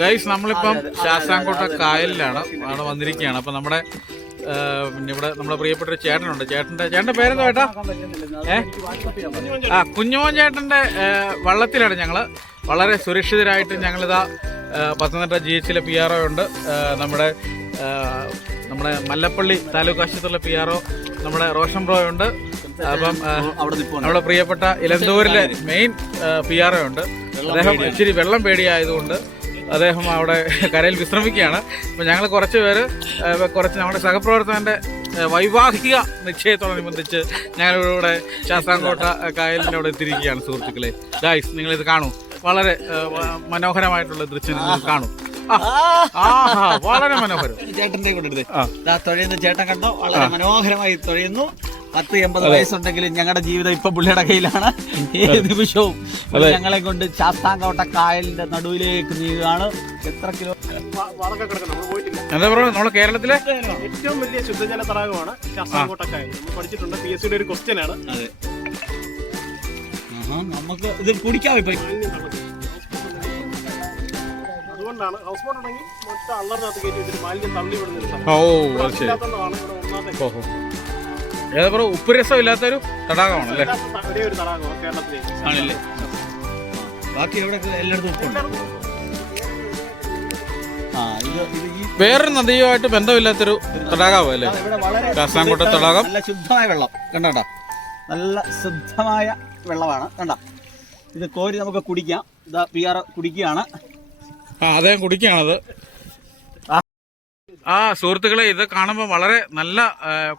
Guys നമ്മളിപ്പം ശാസ്താംകോട്ട കായലിലാണ് അവിടെ വന്നിരിക്കുകയാണ്. അപ്പം നമ്മുടെ ഇവിടെ നമ്മുടെ പ്രിയപ്പെട്ട ഒരു ചേട്ടനുണ്ട്. ചേട്ടൻ്റെ പേരെന്താ ചേട്ടാ? കുഞ്ഞുമോൻ ചേട്ടൻ്റെ വള്ളത്തിലാണ് ഞങ്ങൾ വളരെ സുരക്ഷിതരായിട്ട് ഞങ്ങളിതാ പത്തനംതിട്ട GH PRO ഉണ്ട്, നമ്മുടെ മല്ലപ്പള്ളി താലൂക്ക് ആശുപത്രിയിലെ PRO നമ്മുടെ റോഷൻ ബ്രോ ഉണ്ട്. അപ്പം നമ്മുടെ പ്രിയപ്പെട്ട ഇലന്തൂരിലെ മെയിൻ PRO ഉണ്ട്. അദ്ദേഹം ഇച്ചിരി വെള്ളം പേടിയായതുകൊണ്ട് അദ്ദേഹം അവിടെ കരയിൽ വിശ്രമിക്കുകയാണ്. അപ്പം ഞങ്ങൾ കുറച്ച് നമ്മുടെ സഹപ്രവർത്തകൻ്റെ വൈവാഹിക നിശ്ചയത്തോടനുബന്ധിച്ച് ഞങ്ങളിവിടെ ശാസ്താംകോട്ട കായലിൻ്റെ അവിടെ എത്തിയിരിക്കുകയാണ്. സുഹൃത്തുക്കളെ, ഗൈസ് നിങ്ങളിത് കാണൂ, വളരെ മനോഹരമായിട്ടുള്ള ദൃശ്യം നിങ്ങൾ കാണും. വളരെ മനോഹരം. ചേട്ടൻ്റെ കൊണ്ടെടുത്ത് തൊഴയുന്ന ചേട്ടൻ കണ്ടോ, വളരെ മനോഹരമായി തൊഴയുന്നു. 80 വയസ്സുണ്ടെങ്കിലും ഞങ്ങളുടെ ജീവിതം ഇപ്പൊ പുള്ളിയുടെ കയ്യിലാണ്. ഏത് നിമിഷവും ഞങ്ങളെ കൊണ്ട് ശാസ്താംകോട്ട കായലിന്റെ നടുവിലേക്ക് നീങ്ങുകയാണ്. എത്ര കിലോ എന്താ പറയുക, നമ്മുടെ കേരളത്തിലെ ഏറ്റവും വലിയ ശുദ്ധജല തടാകമാണ് ശാസ്താംകോട്ട കായൽ. നമ്മൾ പഠിച്ചിട്ടുണ്ട്, PSCയുടെ ഒരു ക്വസ്റ്റ്യൻ ആണ്. നമുക്ക് ഇത് കുടിക്കാം. ഇപ്പൊ അതുകൊണ്ടാണ് ഹൗസ് ബോട്ട് ഉണ്ടെങ്കിൽ മൊത്തം അള്ളറിനകത്ത് കയറ്റി ഇതിന് മാലിന്യം തള്ളി വിടുന്നത്. ഉപ്പുരസം ഇല്ലാത്തൊരു തടാകമാണ് അല്ലേ? ഒരു തടാകമാണ് കേരളത്തിലെ. ആണല്ലേ? ബാക്കി എവിടെ എല്ലായിടത്തും ഉപ്പുണ്ട്. വേറൊരു നദിയുമായിട്ട് ബന്ധമില്ലാത്തൊരു തടാകമാണ് അല്ലേ ശാസ്താംകോട്ട തടാകം? നല്ല ശുദ്ധമായ വെള്ളം കണ്ടോ, നല്ല ശുദ്ധമായ വെള്ളമാണ്. കണ്ട, ഇത് കോരി നമുക്ക് കുടിക്കാം. ഇതാ PRO കുടിക്കുകയാണ്. അദ്ദേഹം കുടിക്കുകയാണത്. സുഹൃത്തുക്കളെ, ഇത് കാണുമ്പോൾ വളരെ നല്ല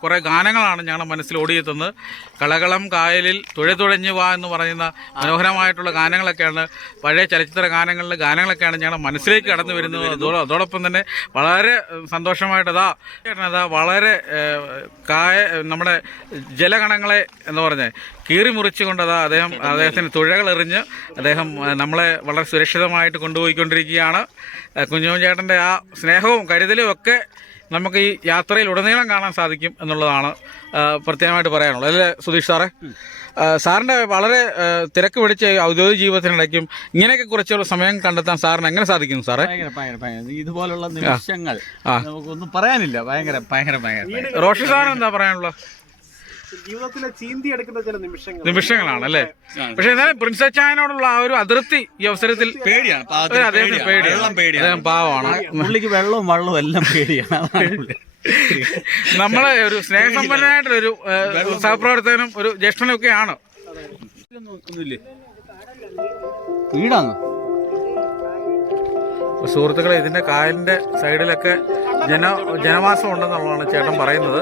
കുറേ ഗാനങ്ങളാണ് ഞങ്ങളുടെ മനസ്സിൽ ഓടിയെത്തുന്നത്. കളകളം കായലിൽ തുഴതുഴഞ്ഞു വാ എന്ന് പറയുന്ന മനോഹരമായിട്ടുള്ള ഗാനങ്ങളൊക്കെയാണ്, പഴയ ചലച്ചിത്ര ഗാനങ്ങളൊക്കെയാണ് ഞങ്ങളുടെ മനസ്സിലേക്ക് കടന്നു വരുന്നത്. അതോടൊപ്പം തന്നെ വളരെ സന്തോഷമായിട്ടതാ വളരെ നമ്മുടെ ജലഗണങ്ങളെ എന്ന് പറഞ്ഞ് കീറി മുറിച്ചുകൊണ്ടതാ അദ്ദേഹത്തിന് തുഴകളെറിഞ്ഞ് അദ്ദേഹം നമ്മളെ വളരെ സുരക്ഷിതമായിട്ട് കൊണ്ടുപോയിക്കൊണ്ടിരിക്കുകയാണ്. കുഞ്ഞുമോൻ ചേട്ടൻ്റെ ആ സ്നേഹവും കരുതലും ഒക്കെ നമുക്ക് ഈ യാത്രയിൽ ഉടനീളം കാണാൻ സാധിക്കും എന്നുള്ളതാണ് പ്രത്യേകമായിട്ട് പറയാനുള്ളത് അല്ലേ സുധീഷ് സാറേ? സാറിൻ്റെ വളരെ തിരക്ക് പിടിച്ച ഔദ്യോഗിക ജീവിതത്തിനിടയ്ക്കും ഇങ്ങനെയൊക്കെ കുറച്ചുള്ള സമയം കണ്ടെത്താൻ സാറിന് എങ്ങനെ സാധിക്കുന്നു സാറേ? ഇതുപോലുള്ള നിമിഷങ്ങൾ നമുക്കൊന്നും പറയാനില്ല. ഭയങ്കര റോഷൻ സാറിന് എന്താ പറയാനുള്ളത്? ജീവിതത്തിലെ ചീന്തി എടുക്കുന്ന ചില നിമിഷങ്ങളാണ് അല്ലേ? പക്ഷെ എന്നാലും പ്രിൻസസ് ചായനോടുള്ള ആ ഒരു അതിർത്തി ഈ അവസരത്തിൽ പേടിയാണ്. അദ്ദേഹം പാവമാണ്. പുള്ളിക്ക് വെള്ളവും വള്ളവും എല്ലാം പേടിയാണ്. നമ്മളെ ഒരു സ്നേഹസമ്പന്നനായിട്ടൊരു സഹപ്രവർത്തകനും ഒരു ജ്യേഷ്ഠനും ഒക്കെയാണ്. വീടാണ് സുഹൃത്തുക്കളെ, ഇതിന്റെ കായലിന്റെ സൈഡിലൊക്കെ ജനവാസം ഉണ്ടെന്നുള്ളതാണ് ചേട്ടൻ പറയുന്നത്.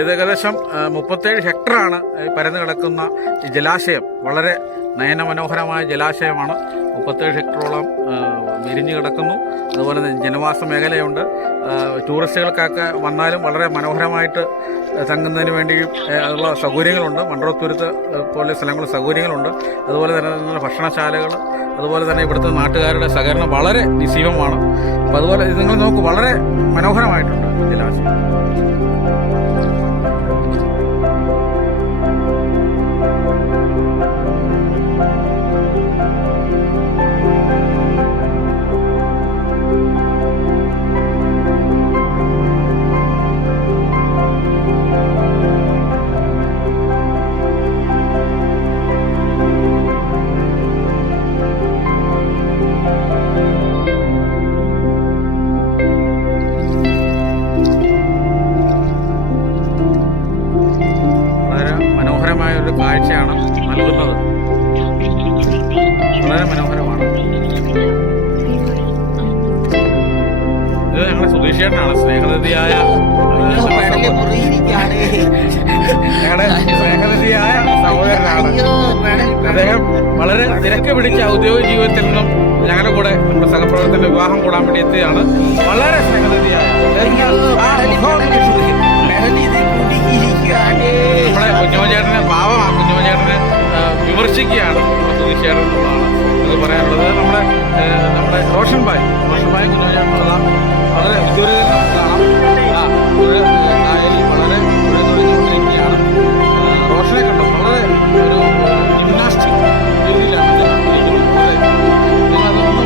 ഏകദേശം 37 ഹെക്ടറാണ് പരന്നു കിടക്കുന്ന ഈ ജലാശയം. വളരെ നയനമനോഹരമായ ജലാശയമാണ്. 37 ഹെക്ടറോളം വിരിഞ്ഞു കിടക്കുന്നു. അതുപോലെ തന്നെ ജനവാസ മേഖലയുണ്ട്. ടൂറിസ്റ്റുകൾക്കൊക്കെ വന്നാലും വളരെ മനോഹരമായിട്ട് തങ്ങുന്നതിന് വേണ്ടി ഉള്ള സൗകര്യങ്ങളുണ്ട്. മൺട്രോത്തുരുത്ത് പോലെ സ്ഥലങ്ങൾ സൗകര്യങ്ങളുണ്ട്. അതുപോലെ തന്നെ ഭക്ഷണശാലകൾ, അതുപോലെ തന്നെ ഇവിടുത്തെ നാട്ടുകാരുടെ സഹകരണം വളരെ നിസ്സീമമാണ്. അപ്പോൾ അതുപോലെ നിങ്ങൾ നോക്കൂ, വളരെ മനോഹരമായിട്ടുണ്ട് ജലാശയം. ഒരു കാഴ്ചയാണ് നൽകുന്നത്. വളരെ മനോഹരമാണ്. ഇത് ഞങ്ങളുടെ സുധീഷ് ചേട്ടനാണ്, സ്നേഹനിധിയായ സഹോദരനാണ്. അദ്ദേഹം വളരെ തിരക്ക് പിടിച്ച ഔദ്യോഗിക ജീവിതത്തിൽ നിന്നും ഞങ്ങളുടെ കൂടെ നമ്മുടെ സഹപ്രവർത്തകന്റെ വിവാഹം കൂടാൻ വേണ്ടി എത്തിയാണ്. വളരെ സ്നേഹനിധിയായ നമ്മുടെ കുഞ്ഞുമോൻ ചേട്ടനെ പാവമാണ്. കുഞ്ഞുമോൻ ചേട്ടനെ വിമർശിക്കുകയാണ് നമ്മുടെ സുധീഷ് ചേട്ടൻ എന്നുള്ളതാണ് അത് പറയാനുള്ളത്. നമ്മുടെ റോഷൻ ഭായ് കുഞ്ഞുമോൻ ചേട്ടനുള്ളതാണ്. വളരെ കായലിൽ വളരെ തുഴഞ്ഞുകൊണ്ടിരിക്കുകയാണ്. റോഷനെ കണ്ടു വളരെ ഒരു ജിംനാസ്റ്റിക് രീതിയിലാണ് അദ്ദേഹം അതൊന്ന്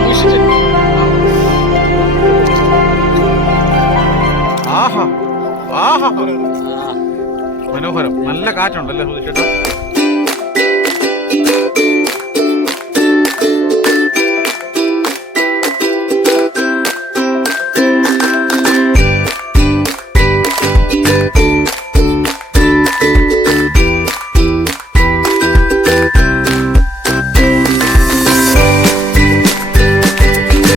മനോഹരം. നല്ല കാറ്റുണ്ടല്ലേ സുധിച്ചേട്ടാ?